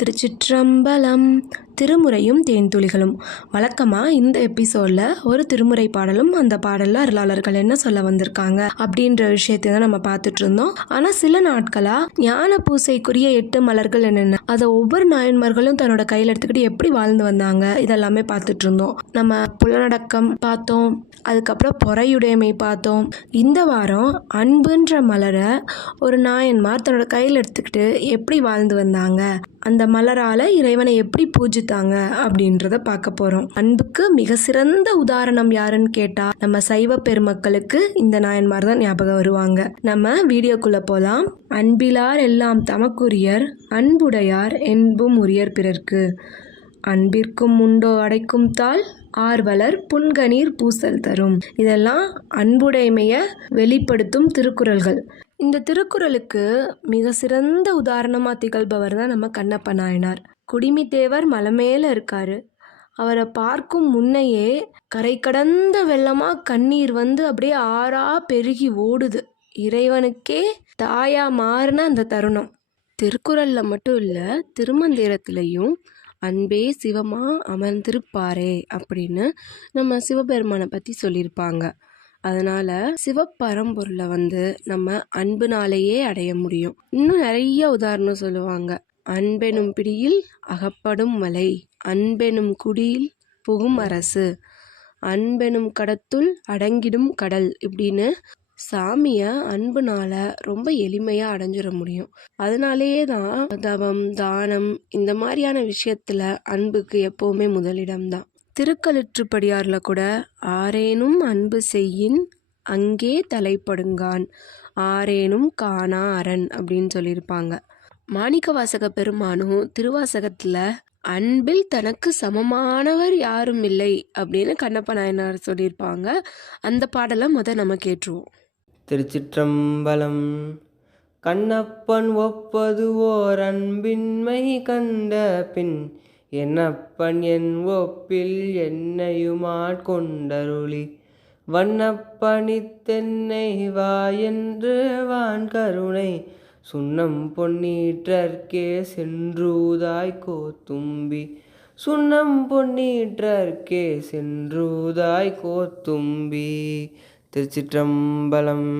திருச்சிற்றம்பலம். திருமுறையும் தேன்துளிகளும். வழக்கமாக இந்த எபிசோடில் ஒரு திருமுறை பாடலும் அந்த பாடலில் அருளாளர்கள் என்ன சொல்ல வந்திருக்காங்க அப்படின்ற விஷயத்தை தான் நம்ம பார்த்துட்டு இருந்தோம். ஆனால் சில நாட்களாக ஞான பூசைக்குரிய எட்டு மலர்கள் என்னென்ன அதை ஒவ்வொரு நாயன்மார்களும் தன்னோட கையில் எடுத்துக்கிட்டு எப்படி வாழ்ந்து வந்தாங்க இதெல்லாமே பார்த்துட்டு இருந்தோம். நம்ம புலனடக்கம் பார்த்தோம் அதுக்கப்புறம் பொறையுடைமை பார்த்தோம். இந்த வாரம் அன்புன்ற மலரை ஒரு நாயன்மார் தன்னோட கையில் எடுத்துக்கிட்டு எப்படி வாழ்ந்து வந்தாங்க அந்த மலரால் இறைவனை எப்படி பூஜித்தாங்க அப்படின்றத பார்க்க போகிறோம் அன்புக்கு மிக சிறந்த உதாரணம் யாருன்னு கேட்டால் நம்ம சைவ பெருமக்களுக்கு இந்த நாயன்மார் தான் ஞாபகம் வருவாங்க. நம்ம வீடியோக்குள்ளே போகலாம் அன்பிலார் எல்லாம் தமக்குரியர் அன்புடையார் என்பும் உரியர் பிறர்க்கு. அன்பிற்கும் உண்டோ அடைக்கும் தாள் ஆர்வலர் புன்கணீர் பூசல் தரும். இதெல்லாம் அன்புடைமையை வெளிப்படுத்தும் திருக்குறள்கள். இந்த திருக்குறளுக்கு மிக சிறந்த உதாரணமாக திகழ்பவர் தான் நம்ம கண்ணப்ப நாயனார். குடிமித்தேவர் மலை மேலே இருக்காரு. அவரை பார்க்கும் முன்னையே கரை கடந்த வெள்ளமாக கண்ணீர் வந்து அப்படியே ஆறா பெருகி ஓடுது. இறைவனுக்கே தாயா மாறின அந்த தருணம். திருக்குறளில் மட்டும் இல்லை திருமந்திரத்திலையும் அன்பே சிவமா அமர்ந்திருப்பாரே அப்படின்னு நம்ம சிவபெருமானை பற்றி சொல்லியிருப்பாங்க. அதனால் சிவப்பரம்பொருளை வந்து நம்ம அன்புனாலேயே அடைய முடியும். இன்னும் நிறைய உதாரணம் சொல்லுவாங்க. அன்பெனும் பிடியில் அகப்படும் மலை அன்பெனும் குடியில் புகும் அரசு அன்பெனும் கடத்துள் அடங்கிடும் கடல் இப்படின்னு சாமியை அன்புனால ரொம்ப எளிமையாக அடைஞ்சிட முடியும். அதனாலேயே தான் தவம் தானம் இந்த மாதிரியான விஷயத்தில் அன்புக்கு எப்போவுமே முதலிடம் தான் திருக்கழுற்றுப்படியாரில் கூட ஆரேனும் அன்பு செய்யின் அங்கே தலைப்படுங்கான் ஆரேனும் காணா அரண் அப்படின்னு சொல்லியிருப்பாங்க. மாணிக்கவாசக பெருமானும் திருவாசகத்தில் அன்பில் தனக்கு சமமானவர் யாரும் இல்லை அப்படின்னு கண்ணப்ப நாயனார் சொல்லியிருப்பாங்க. அந்த பாடலை முத நம்ம கேட்டுருவோம். திருச்சிற்றம்பலம் கண்ணப்பன் ஒப்பது ஓர் அன்பின்மை கண்ட பின் என்னப்பன் என் ஒப்பில் என்னையுமாட்கொண்டருளி வண்ணப்பணித்தென்னை வா என்று வான் கருணை. சுண்ணம் பொன்னீற்றற்கே சென்றூதாய் கோத்தும்பி. சுண்ணம் பொன்னீற்றற்கே சென்றூதாய் கோத்தும்பி. திருச்சிற்றம்பலம்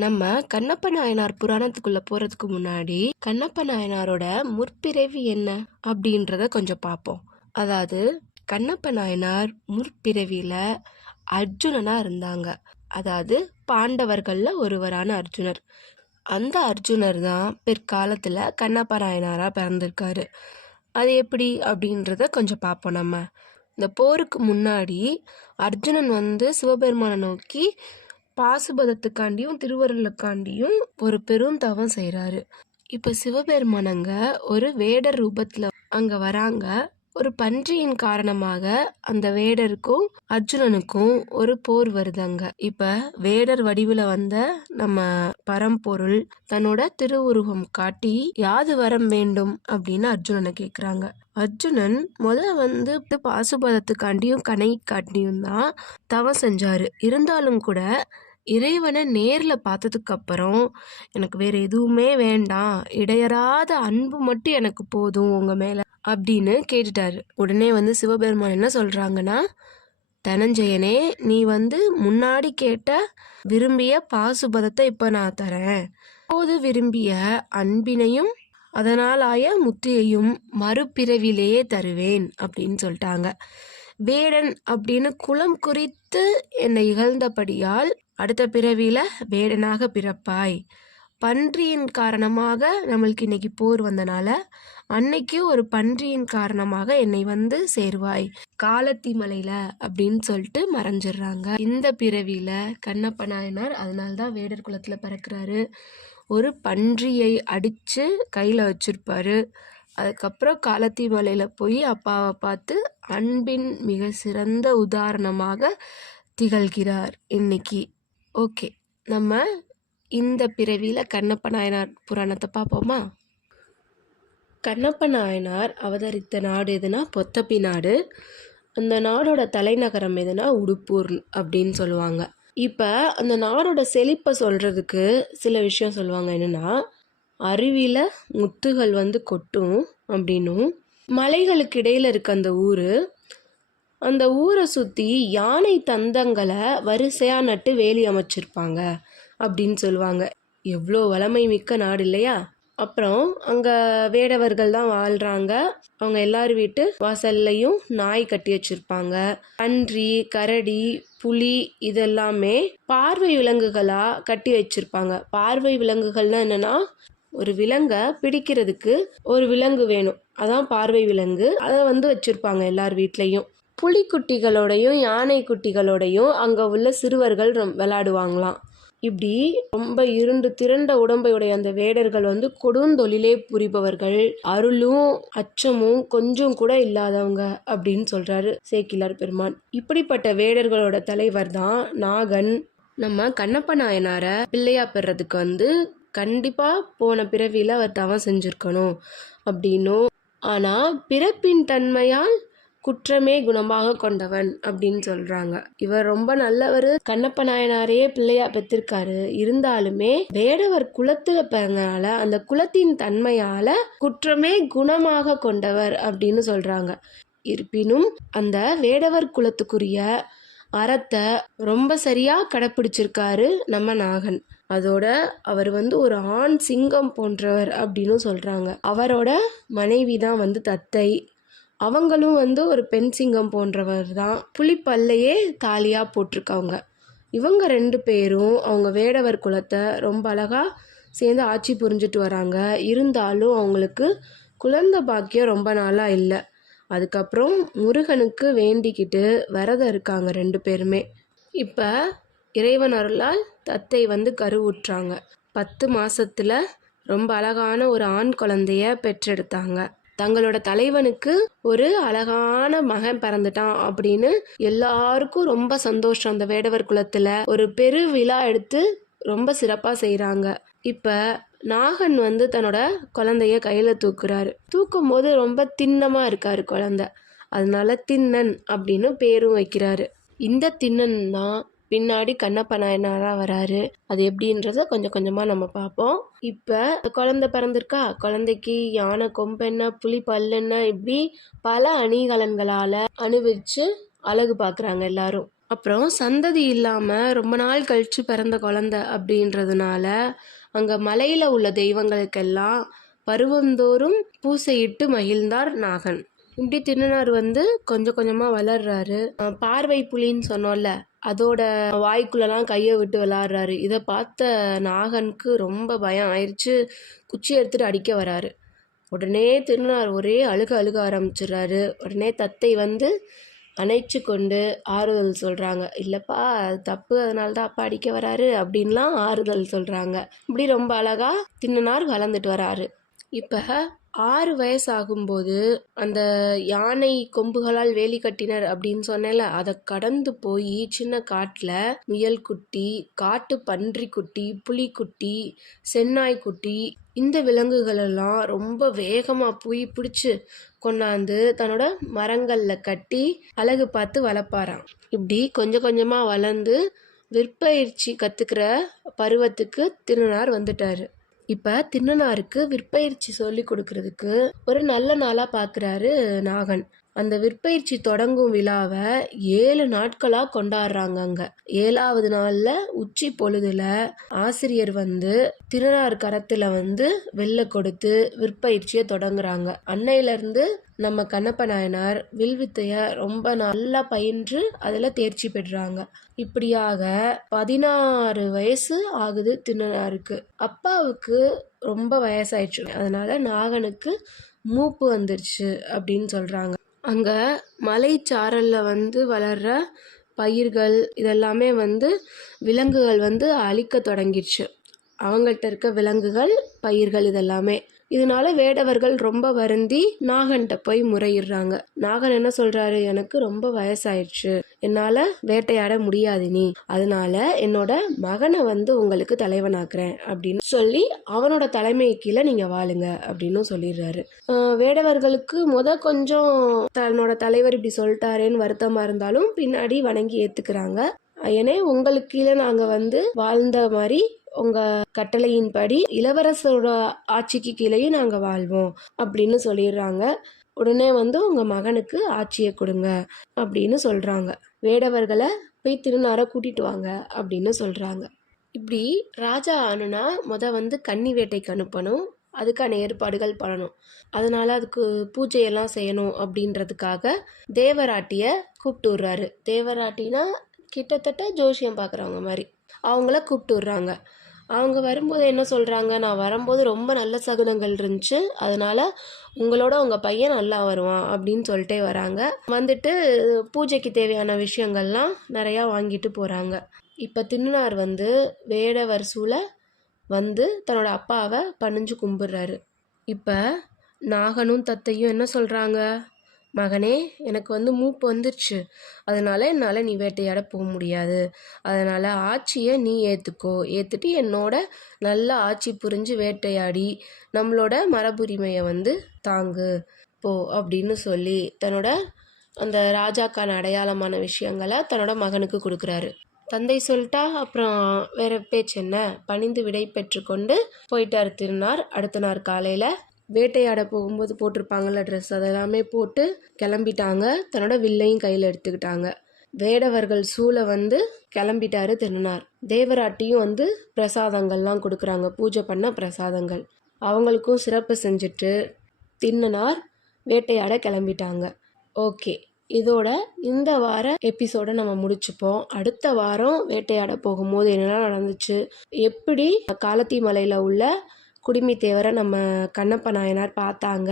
நம்ம கண்ணப்ப நாயனார் புராணத்துக்குள்ள போறதுக்கு முன்னாடி கண்ணப்ப நாயனாரோட முற்பிறவி என்ன? அப்படின்றத கொஞ்சம் பார்ப்போம் அதாவது கண்ணப்ப நாயனார் முற்பிறவியில அர்ஜுனனா இருந்தாங்க. அதாவது பாண்டவர்கள்ல ஒருவரான அர்ஜுனர். அந்த அர்ஜுனர் தான் பிற்காலத்துல கண்ணப்ப நாயனாரா பிறந்திருக்காரு. அது எப்படி? அப்படின்றத கொஞ்சம் பார்ப்போம் நம்ம. இந்த போருக்கு முன்னாடி அர்ஜுனன் வந்து சிவபெருமானை நோக்கி பாசுபதத்துக்காண்டியும் திருவருளுக்காண்டியும் ஒரு பெரும் தவம் செய்கிறாரு இப்போ சிவபெருமானங்க ஒரு வேடர் ரூபத்தில் அங்கே வராங்க. ஒரு பன்றியின் காரணமாக அந்த வேடருக்கும் அர்ஜுனனுக்கும் ஒரு போர் வருதாங்க. இப்ப வேடர் வடிவில் வந்த நம்ம பரம்பொருள் தன்னோட திருவுருவம் காட்டி யாது வரம் வேண்டும் அப்படின்னு அர்ஜுனனை கேட்குறாங்க அர்ஜுனன் முதல்ல வந்து பாசுபதத்துக்காண்டியும் கனை காட்டியும் தான் தவம் செஞ்சாரு. இருந்தாலும் கூட இறைவனை நேரில் பார்த்ததுக்கு அப்புறம் எனக்கு வேற எதுவுமே வேண்டாம். இடையறாத அன்பு மட்டும் எனக்கு போதும் உங்க மேலே. அப்படின்னு கேட்டுட்டாரு. உடனே வந்து சிவபெருமான் என்ன சொல்கிறாங்கன்னா தனஞ்சயனே நீ வந்து முன்னாடி கேட்ட விரும்பிய பாசுபதத்தை இப்போ நான் தரேன். போது விரும்பிய அன்பினையும் அதனால் ஆய முத்தியையும் மறுபிறவிலேயே தருவேன் அப்படின்னு சொல்லிட்டாங்க. வேடன் அப்படின்னு குலம் குறித்து என்னை இகழ்ந்தபடியால் அடுத்த பிறவியில் வேடனாக பிறப்பாய். பன்றியின் காரணமாக நம்மளுக்கு இன்னைக்கு போர் வந்தனால அன்னைக்கு ஒரு பன்றியின் காரணமாக என்னை வந்து சேருவாய். காலத்தி மலையில அப்படின்னு சொல்லிட்டு மறைஞ்சிடுறாங்க. இந்த பிறவியில கண்ணப்ப நாயனார் அதனால்தான் வேடர் குலத்துல பிறக்கிறாரு. ஒரு பன்றியை அடிச்சு கையில வச்சிருப்பாரு. அதுக்கப்புறம் காலத்தி மலையில போய் அப்பாவை பார்த்து அன்பின் மிக சிறந்த உதாரணமாக திகழ்கிறார் இன்னைக்கு. ஓகே நம்ம இந்த பிறவியில் கண்ணப்ப நாயனார் புராணத்தை பார்ப்போமா? கண்ணப்ப நாயனார் அவதரித்த நாடு எதுனா பொத்தப்பி நாடு. அந்த நாடோட தலைநகரம் எதுனா உடுப்பூர் அப்படின்னு சொல்லுவாங்க. இப்போ அந்த நாடோட செழிப்பை சொல்கிறதுக்கு சில விஷயம் சொல்லுவாங்க. என்னென்னா அருவியில் முத்துகள் வந்து கொட்டும் அப்படின்னும். மலைகளுக்கு இடையில இருக்க அந்த ஊர் அந்த ஊரை சுற்றி யானை தந்தங்களை வரிசையாக நட்டு வேலி அமைச்சிருப்பாங்க. அப்படின்னு சொல்லுவாங்க. எவ்வளோ வளமை மிக்க நாடு இல்லையா? அப்புறம் அங்கே வேடவர்கள் தான் வாழ்கிறாங்க அவங்க எல்லார் வீட்டு வாசல்லையும் நாய் கட்டி வச்சுருப்பாங்க. பன்றி கரடி புலி இதெல்லாமே பார்வை விலங்குகளாக கட்டி வச்சிருப்பாங்க. பார்வை விலங்குகள்னா என்னென்னா ஒரு விலங்கை பிடிக்கிறதுக்கு ஒரு விலங்கு வேணும். அதான் பார்வை விலங்கு. அதை வந்து வச்சுருப்பாங்க எல்லார் வீட்லேயும். புலிக்குட்டிகளோடையும் யானை குட்டிகளோடையும் அங்கே உள்ள சிறுவர்கள் ரொம் விளையாடுவாங்களாம். இப்படி ரொம்ப இருண்டு திரண்ட உடம்பையுடைய அந்த வேடர்கள் வந்து கொடுந்தொழிலே புரிபவர்கள். அருளும் அச்சமும் கொஞ்சம் கூட இல்லாதவங்க அப்படின்னு சொல்றாரு சேக்கிலார் பெருமான். இப்படிப்பட்ட வேடர்களோட தலைவர் தான் நாகன். நம்ம கண்ணப்ப நாயனாரை பிள்ளையா பெறதுக்கு வந்து கண்டிப்பா போன பிறவியில அவர் தவம் செஞ்சிருக்கணும் அப்படின்னும். ஆனா பிறப்பின் தன்மையால் குற்றமே குணமாக கொண்டவன் அப்படின்னு சொல்றாங்க. இவர் ரொம்ப நல்லவர். கண்ணப்ப நாயனாரையே பிள்ளையா பெற்றிருக்காரு. இருந்தாலுமே வேடவர் குலத்துல பிறந்தனால அந்த குலத்தின் தன்மையால குற்றமே குணமாக கொண்டவர் அப்படின்னு சொல்றாங்க. இருப்பினும் அந்த வேடவர் குலத்துக்குரிய அறத்தை ரொம்ப சரியா கடைப்பிடிச்சிருக்காரு நம்ம நாகன். அதோட அவர் வந்து ஒரு ஆண் சிங்கம் போன்றவர் அப்படின்னு சொல்றாங்க. அவரோட மனைவி தான் வந்து தத்தை. அவங்களும் வந்து ஒரு பெண் சிங்கம் போன்றவர் தான் புலிப்பல்லையே தாலியாக போட்டிருக்கவங்க. இவங்க ரெண்டு பேரும் அவங்க வேடவர் குலத்தை ரொம்ப அழகாக சேர்ந்து ஆட்சி புரிஞ்சுட்டு வராங்க. இருந்தாலும் அவங்களுக்கு குழந்தை பாக்கியம் ரொம்ப நாளாக இல்லை. அதுக்கப்புறம் முருகனுக்கு வேண்டிக்கிட்டு விரதம் இருக்காங்க ரெண்டு பேருமே. இப்போ இறைவன் அருளால் தத்தை வந்து கருவுற்றாங்க பத்து மாசத்துல ரொம்ப அழகான ஒரு ஆண் குழந்தைய பெற்றெடுத்தாங்க. தங்களோட தலைவனுக்கு ஒரு அழகான மகன் பிறந்துட்டான் அப்படின்னு எல்லாருக்கும் ரொம்ப சந்தோஷம். அந்த வேடவர் குலத்துல ஒரு பெரு விழா எடுத்து ரொம்ப சிறப்பா செய்கிறாங்க இப்ப நாகன் வந்து தன்னோட குழந்தைய கையில தூக்குறாரு. தூக்கும் போது ரொம்ப திண்ணமா இருக்காரு குழந்தை. அதனால திண்ணன் அப்படின்னு பேரும் வைக்கிறாரு. இந்த திண்ணன் தான் பின்னாடி கண்ணப்ப நாயனாரா வராரு. அது எப்படின்றத கொஞ்சம் கொஞ்சமா நம்ம பார்ப்போம். இப்ப குழந்தை பிறந்திருக்கா? குழந்தைக்கு யானை கொம்பென்ன புலி பல்லென்ன இப்படி பல அணிகலன்களால அணிவிச்சு அழகு பார்க்குறாங்க எல்லாரும். அப்புறம் சந்ததி இல்லாம ரொம்ப நாள் கழிச்சு பிறந்த குழந்தை அப்படின்றதுனால அங்க மலையில உள்ள தெய்வங்களுக்கெல்லாம் பருவந்தோறும் பூசையிட்டு மகிழ்ந்தார் நாகன். இப்படி திருநார் வந்து கொஞ்சம் கொஞ்சமா வளர்றாரு. பார்வை புலின்னு சொன்னோம்ல அதோட வாய்க்குள்ளலாம் கையை விட்டு விளாடுறாரு. இதை பார்த்த நாகனுக்கு ரொம்ப பயம் ஆயிடுச்சு குச்சி எடுத்துட்டு அடிக்க வராரு. உடனே திருநார் ஒரே அழுக அழுக ஆரம்பிச்சிடுறாரு. உடனே தத்தை வந்து அணைச்சு கொண்டு ஆறுதல் சொல்கிறாங்க இல்லைப்பா அது தப்பு அதனால தான் அப்பா அடிக்க வராரு அப்படின்லாம் ஆறுதல் சொல்கிறாங்க இப்படி ரொம்ப அழகாக திருநார் வளர்ந்துட்டு வராரு. இப்போ ஆறு வயசாகும்போது அந்த யானை கொம்புகளால் வேலி கட்டினர் அப்படின்னு சொன்னேன்ல அதை கடந்து போய் சின்ன காட்டில் முயல் குட்டி காட்டு பன்றி குட்டி புலிக்குட்டி சென்னாய் குட்டி இந்த விலங்குகளெல்லாம் ரொம்ப வேகமாக போய் பிடிச்சி கொண்டாந்து தன்னோட மரங்களில் கட்டி அழகு பார்த்து வளர்ப்பாராம். இப்படி கொஞ்சம் கொஞ்சமாக வளர்ந்து விற்பயிற்சி கற்றுக்கிற பருவத்துக்கு திருநார் வந்துட்டார். இப்போ திருநனாருக்கு விற்பயிற்சி சொல்லி கொடுக்கறதுக்கு ஒரு நல்ல நாளாக பார்க்குறாரு நாகன். அந்த விற்பயிற்சி தொடங்கும் விழாவை ஏழு நாட்களாக கொண்டாடுறாங்க அங்கே. ஏழாவது நாளில் உச்சி பொழுதுல ஆசிரியர் வந்து திருநார் கரத்தில் வந்து வெள்ளை கொடுத்து விற்பயிற்சியை தொடங்குறாங்க. அன்னையிலேருந்து நம்ம கண்ணப்ப நாயனார் வில்வித்தைய ரொம்ப நல்லா பயின்று அதில் தேர்ச்சி பெற்றாங்க. இப்படியாக பதினாறு வயசு ஆகுது திருநாருக்கு அப்பாவுக்கு ரொம்ப வயசாயிடுச்சு. அதனால நாகனுக்கு மூப்பு வந்துருச்சு அப்படின்னு சொல்கிறாங்க அங்கே மலைச்சாரலில் வந்து வளர்கிற பயிர்கள் இதெல்லாமே வந்து விலங்குகள் வந்து அழிக்க தொடங்கிடுச்சு அவங்கள்ட்ட இருக்க விலங்குகள் பயிர்கள் இதெல்லாமே. இதனால வேடவர்கள் ரொம்ப வருந்தி நாகன்கிட்ட போய் முறையிடுறாங்க. நாகன் என்ன சொல்றாரு? எனக்கு ரொம்ப வயசாயிடுச்சு. என்னால வேட்டையாட முடியாது நீ. அதனால என்னோட மகனை வந்து உங்களுக்கு தலைவனாக்குறேன் அப்படின்னு சொல்லி அவனோட தலைமை கீழே நீங்க வாழுங்க அப்படின்னு சொல்லிடுறாரு. வேடவர்களுக்கு முத கொஞ்சம் தன்னோட தலைவர் இப்படி சொல்லிட்டாரேன்னு வருத்தமா இருந்தாலும் பின்னாடி வணங்கி ஏத்துக்கிறாங்க. ஏனே உங்களுக்கு கீழே நாங்க வந்து வாழ்ந்த மாதிரி உங்கள் கட்டளையின்படி இளவரசரோட ஆட்சிக்கு கீழேயே நாங்கள் வாழ்வோம் அப்படின்னு சொல்லிடுறாங்க. உடனே வந்து உங்கள் மகனுக்கு ஆட்சியை கொடுங்க அப்படின்னு சொல்கிறாங்க வேடவர்களை போய் திருநாரை கூட்டிட்டு வாங்க அப்படின்னு சொல்கிறாங்க இப்படி ராஜா ஆனுனா முத வந்து கன்னி வேட்டைக்கு அனுப்பணும். அதுக்கான ஏற்பாடுகள் பண்ணணும். அதனால அதுக்கு பூஜையெல்லாம் செய்யணும் அப்படின்றதுக்காக தேவராட்டிய கூப்பிட்டு விட்றாரு தேவராட்டினா கிட்டத்தட்ட ஜோசியம் பார்க்குறவங்க மாதிரி. அவங்கள கூப்பிட்டு விட்றாங்க அவங்க வரும்போது என்ன சொல்கிறாங்க நான் வரும்போது ரொம்ப நல்ல சகுனங்கள் இருந்துச்சு. அதனால் உங்களோட உங்கள் பையன் நல்லா வருவான் அப்படின்னு சொல்லிட்டே வராங்க. வந்துட்டு பூஜைக்கு தேவையான விஷயங்கள்லாம் நிறையா வாங்கிட்டு போகிறாங்க இப்போ திருநார் வந்து வேடவர் சூழ வந்து தன்னோட அப்பாவை பணிஞ்சு கும்பிடுறாரு. இப்போ நாகனும் தத்தையும் என்ன சொல்கிறாங்க மகனே எனக்கு வந்து மூப்பு வந்துருச்சு. அதனால என்னால் நீ வேட்டையாட போக முடியாது. அதனால் ஆட்சியை நீ ஏற்றுக்கோ ஏற்றுட்டு என்னோட நல்ல ஆட்சி புரிஞ்சு வேட்டையாடி நம்மளோட மரபுரிமையை வந்து தாங்கு. போ அப்படின்னு சொல்லி தன்னோட அந்த ராஜாக்கான அடையாளமான விஷயங்களை தன்னோட மகனுக்கு கொடுக்குறாரு. தந்தை சொல்லிட்டா அப்புறம் வேற பேச்சு என்ன? பணிந்து விடை பெற்றுக்கொண்டு போயிட்டார் திருநார். அடுத்த நாள் காலையில் வேட்டையாட போகும்போது போட்டிருப்பாங்கல்ல ட்ரெஸ் அதெல்லாமே போட்டு கிளம்பிட்டாங்க. தன்னோட வில்லையும் கையில் எடுத்துக்கிட்டாங்க. வேடவர்கள் சூழ வந்து கிளம்பிட்டாரு திருநார் தேவராட்டியும் வந்து பிரசாதங்கள்லாம் கொடுக்குறாங்க. பூஜை பண்ண பிரசாதங்கள். அவங்களுக்கும் சிறப்பு செஞ்சுட்டு தின்னனார் வேட்டையாட கிளம்பிட்டாங்க. ஓகே இதோட இந்த வார எபிசோடை நம்ம முடிச்சுப்போம். அடுத்த வாரம் வேட்டையாட போகும்போது என்னெல்லாம் நடந்துச்சு? எப்படி காலத்தி மலையில் உள்ள குடிமி தேவரை நம்ம கண்ணப்ப நாயனார் பார்த்தாங்க.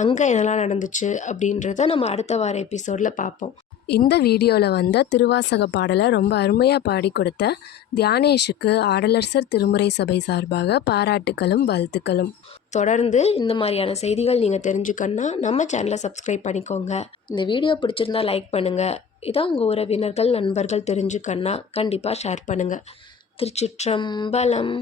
அங்கே என்னெல்லாம் நடந்துச்சு அப்படின்றத நம்ம அடுத்த வார எபிசோடில் பார்ப்போம். இந்த வீடியோவில் வந்த திருவாசக பாடலை ரொம்ப அருமையாக பாடி கொடுத்த தியானேஷுக்கு ஆடலரசர் திருமுறை சபை சார்பாக பாராட்டுக்களும் வாழ்த்துக்களும். தொடர்ந்து இந்த மாதிரியான செய்திகள் நீங்கள் தெரிஞ்சுக்கணுன்னா நம்ம சேனலை சப்ஸ்கிரைப் பண்ணிக்கோங்க. இந்த வீடியோ பிடிச்சிருந்தா லைக் பண்ணுங்கள் இதான் உங்கள் உறவினர்கள் நண்பர்கள் தெரிஞ்சுக்கணுன்னா கண்டிப்பாக ஷேர் பண்ணுங்கள் திருச்சிற்றம்பலம்.